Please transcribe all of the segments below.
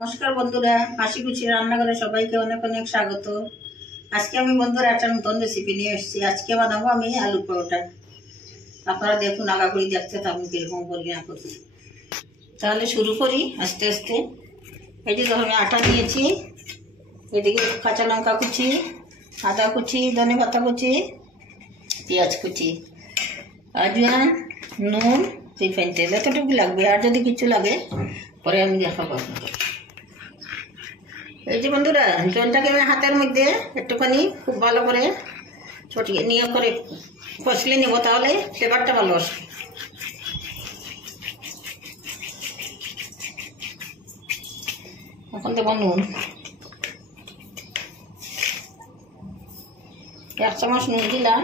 নমস্কার বন্ধুরা, হাসি খুশি রান্নাঘরে সবাইকে অনেক অনেক স্বাগত। আজকে আমি বন্ধুরা একটা নতুন রেসিপি নিয়ে এসেছি। আজকে বানাবো আমি আলু পরোটা। আপনারা দেখুন, আগাগোড়ি দেখতে থাকুন কিরকম করি না করি। তাহলে শুরু করি আস্তে আস্তে। এই যে আমি আটা নিয়েছি, এদিকে কাঁচা লঙ্কা কুচি, আদা কুচি, ধনে পাতা কুচি, পেঁয়াজ কুচি, আজওয়ান, নুন, রিফাইন তেল, এতটুকু লাগবে। আর যদি কিছু লাগে পরে আমি দেখাবো আপনাদের। এই যে বন্ধুরা, জলটাকে আমি হাতের মধ্যে একটুখানি খুব ভালো করে ছটিয়ে নিয়ে করে কষলে নেব, তাহলে ফ্লেভারটা ভালো আসবে। এখন দেবো নুন, 1 চামচ নুন দিলাম।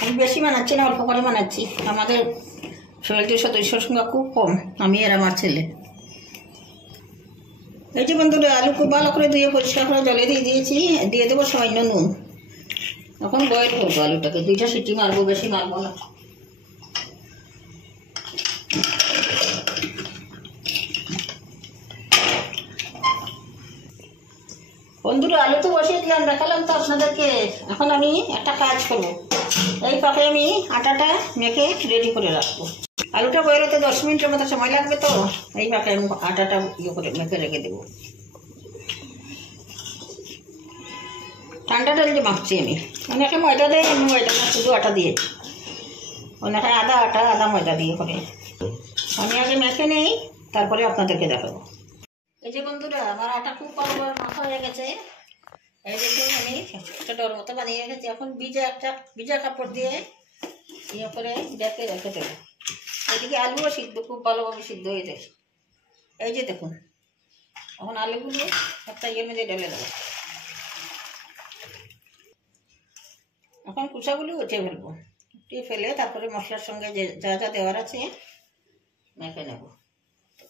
আমি বেশি বানাচ্ছি না, অল্প করে বানাচ্ছি। আমাদের ফ্যামিলির সদস্যর সংখ্যা খুব কম, আমি আর আমার ছেলে। এই যে বন্ধুরা, আলু খুব ভালো করে ধুয়ে পরিষ্কার করে জলে দিয়ে দিয়েছি। দিয়ে দেবো সামান্য নুন। এখন বয়েল করবো আলুটাকে, 2টা সিটি মারবো, বেশি মারবো না। বন্ধুরা, আলু তো বসিয়ে দিলাম, দেখালাম তো আপনাদেরকে। এখন আমি একটা কাজ করবো, এই পাকে আমি আটাটা মেখে রেডি করে রাখবো। আলুটা বয়েল হতে 10 মিনিটের মতো সময় লাগবে, তো এই পাকে আমি আটাটা করে মেখে রেখে দেবো। ঠান্ডা ডাল যে মাখছি আমি, অনেকে ময়দা দেয়, আমি ময়দা না, শুধু আটা দিয়ে। অনেকে আদা আটা আদা ময়দা দিয়ে করে। আমি আগে মেখে নেই, তারপরে আপনাদেরকে দেখাবো। এই যে বন্ধুরা, আমার আটা খুব ভালো মাখা হয়ে গেছে। এই দেখুন, আমি একটা ডোর মতো বানিয়ে রেখেছি। এখন ভিজা কাপড় দিয়ে ইয়ে করে ডেকে রেখে দেবো। এদিকে আলুও সিদ্ধ, খুব ভালোভাবে সিদ্ধ হয়ে যায়। এই যে দেখুন, এখন আলুগুলো একটা ইয়ের মধ্যে ঢেলে দেবো। এখন কুচাগুলো উঠে ফেলবো। উঠিয়ে ফেলে তারপরে মশলার সঙ্গে যে যা যা দেওয়ার আছে মেখে নেব।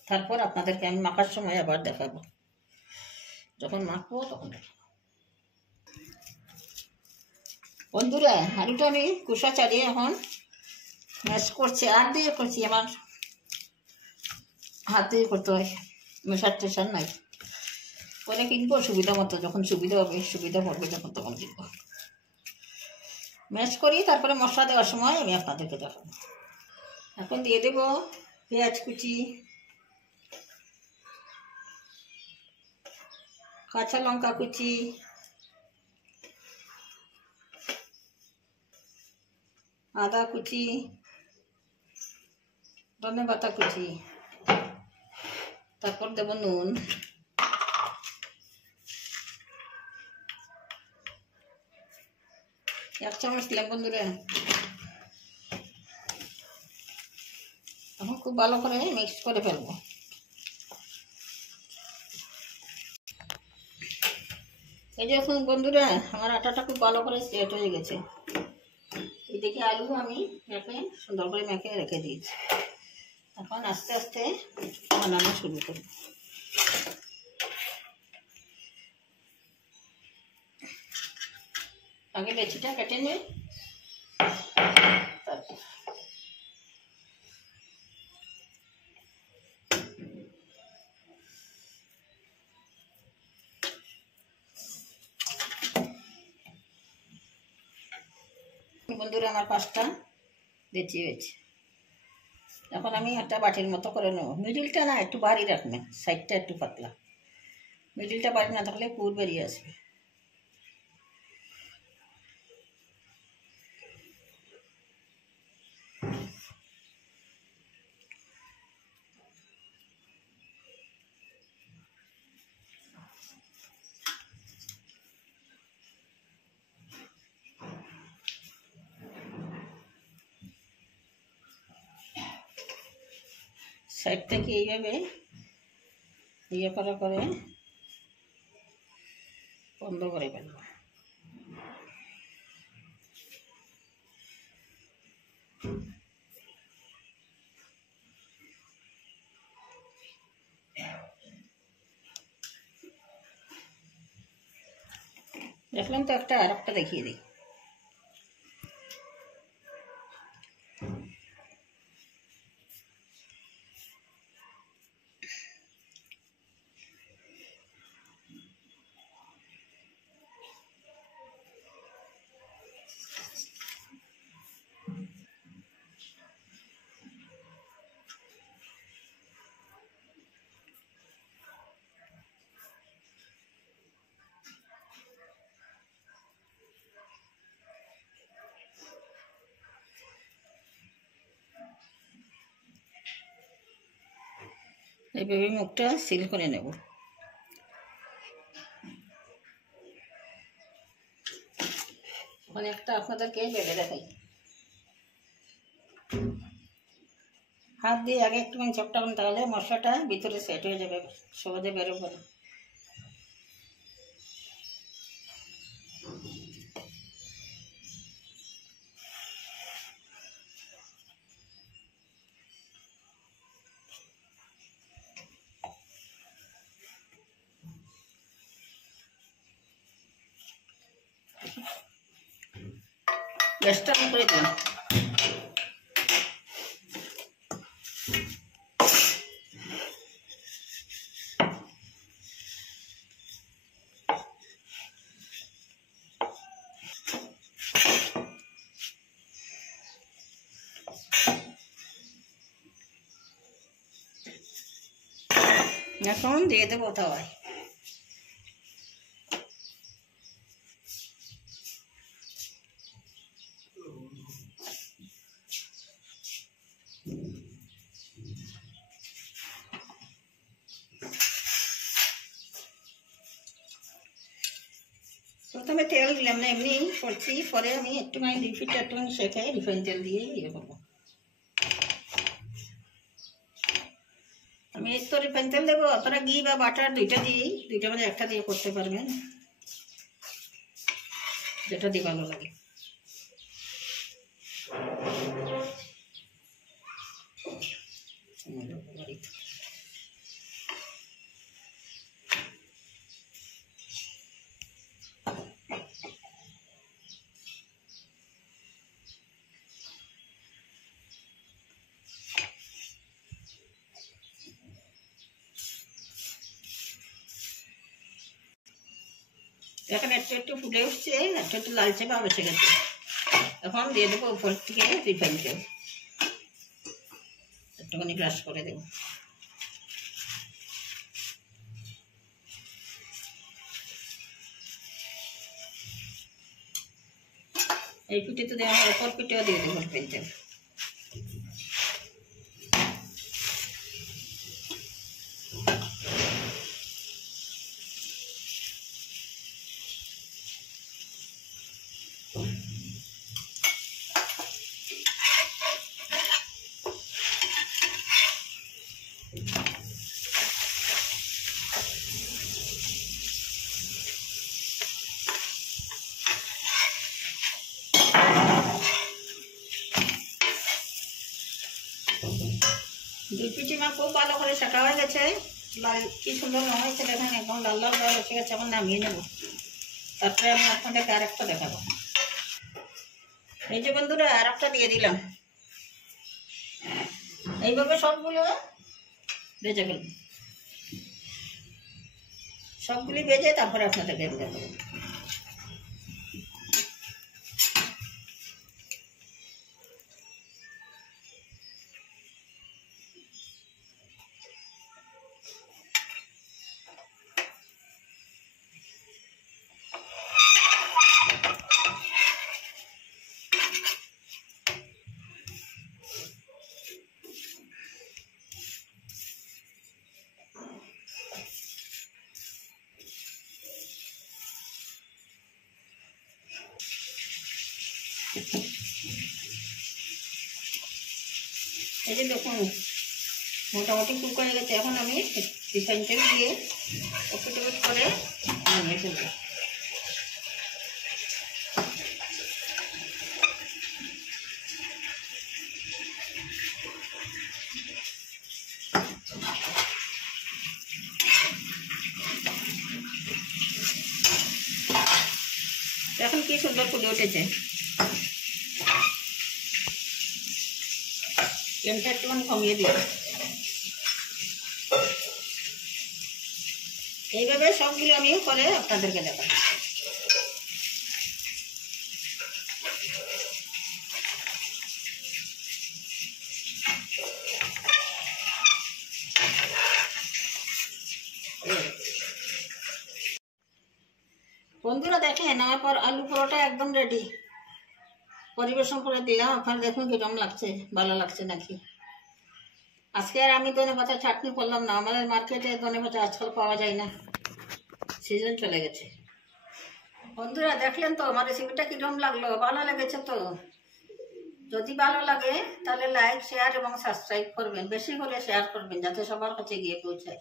তারপর আপনাদেরকে আমি মাখার সময় আবার দেখাবো। যখন মাখবো তখন দেখাবো। বন্ধুরা, আলুটা আমি কুসা চালিয়ে এখন ম্যাশ করছি। আর দিয়ে করছি, আমার হাত দিয়ে করতে হয়, মেশার টেশার নাই। পরে কিনবো সুবিধা মতো, যখন সুবিধা হবে, সুবিধা পড়বে যখন, তখন কিনবো। ম্যাশ করি, তারপরে মশলা দেওয়ার সময় আমি আপনাদেরকে দেখাবো। এখন দিয়ে দেবো পেঁয়াজ কুচি, কাঁচা লঙ্কা কুচি, আদা কুচি, ধনে পাতা কুচি, তারপর দেবো নুন, 1 চামচ দিলাম বন্ধুরা। এখন খুব ভালো করে মিক্স করে ফেলবো। এই যে এখন বন্ধুরা, আমার আটাটা খুব ভালো করে সেট হয়ে গেছে। এদিকে আলু আমি মেখে সুন্দর করে মেখে রেখে দিয়েছি। এখন আস্তে আস্তে বানানো শুরু করব। আগে লেচিটা কেটে নিই, তারপর বন্ধুরা, আমার 5টা লেচি হয়েছে। এখন আমি একটা বাটির মতো করে নেব। মিডিলটা না একটু ভারী রাখবেন, সাইডটা একটু পাতলা। মিডিলটা ভারী না থাকলে পুর বেরিয়ে আসবে। সাইড থেকে এইভাবে ইয়ে করা করে বন্ধ করে ফেলব। দেখলাম তো একটা, আর একটা দেখিয়ে দিই। এইভাবে মুখটা সিল করে নেব। ওখানে একটা আপনাদেরকে বেড়ে দেখাই। হাত দিয়ে আগে একটুখানি চপটাবেন, তাহলে মশলাটা ভিতরে সেট হয়ে যাবে, সহজে বেরোবে না। গ্যাসটা অন করে দিলাম। এখন দিয়ে দেবো তাওয়ায়। প্রথমে তেল দিলাম না, এমনি করছি, পরে আমি একটুখানি রিফিটটা একটুখানি শেখে রিফাইন তেল দিয়ে ইয়ে করবো। আমি তো রিফাইন তেল দেবো, আপনারা ঘি বা বাটার দুইটা দিয়েই, দুইটার মধ্যে একটা দিয়ে করতে পারবেন, যেটা দিয়ে ভালো লাগে। এখন একটু একটু ফুটে উঠছে, একটু একটু লালচে ভাব এসে গেছে। এখন দিয়ে দেবো উপর থেকে রিফাইন তেল, একটুখানি ব্রাশ করে দেবো। এই পিঠে তো দেওয়া, অপর পিঠেও দিয়ে দেবো রিফাইন তেল। দুই পিঠে আমার খুব ভালো করে শেখা হয়ে গেছে, লাল কি সুন্দর রঙ হয়েছে দেখেন, একদম লাল লাল রঙ এসে গেছে। এখন নামিয়ে নেব, তারপরে আমি আপনাদেরকে আর একটা দেখাবো। এই যে বন্ধুরা, আর একটা দিয়ে দিলাম। এইভাবে সবগুলো ভেজে ফেলব, সবগুলি ভেজে তারপরে আপনাদেরকে দেখাবো। এই যে দেখুন মোটামুটি কুক হয়ে গেছে। এখন আমি রিফাইন তেল দিয়ে একটু করে নামিয়ে ফেলবো। এখন কি সুন্দর ফুটে উঠেছে। ফ্লেমটা একটুখানি কমিয়ে দিই। এইভাবে সবগুলো আমি করে আপনাদেরকে দেখাবো। বন্ধুরা দেখেন, আমার পর আলু পরোটা একদম রেডি, পরিবেশন করে দিলাম। আপনারা দেখুন কিরকম লাগছে, ভালো লাগছে নাকি। আজকে আর আমি ধনে পাতা চাটনি করলাম না, আমাদের মার্কেটে ধনে পাতা আজকাল পাওয়া যায় না, সিজন চলে গেছে। বন্ধুরা দেখলেন তো আমার রেসিপিটা কিরকম লাগলো? ভালো লেগেছে তো? যদি ভালো লাগে তাহলে লাইক, শেয়ার এবং সাবস্ক্রাইব করবেন, বেশি করে শেয়ার করবেন যাতে সবার কাছে গিয়ে পৌঁছায়।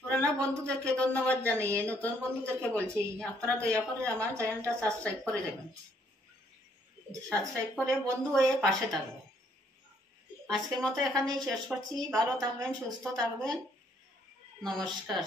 পুরানো বন্ধুদেরকে ধন্যবাদ জানিয়ে নতুন বন্ধুদেরকে বলছি আপনারা দয়া করে আমার চ্যানেলটা সাবস্ক্রাইব করে দেবেন, সাবস্ক্রাইব করে বন্ধু হয়ে পাশে থাকবেন। আজকের মতো এখানেই শেষ করছি। ভালো থাকবেন, সুস্থ থাকবেন, নমস্কার।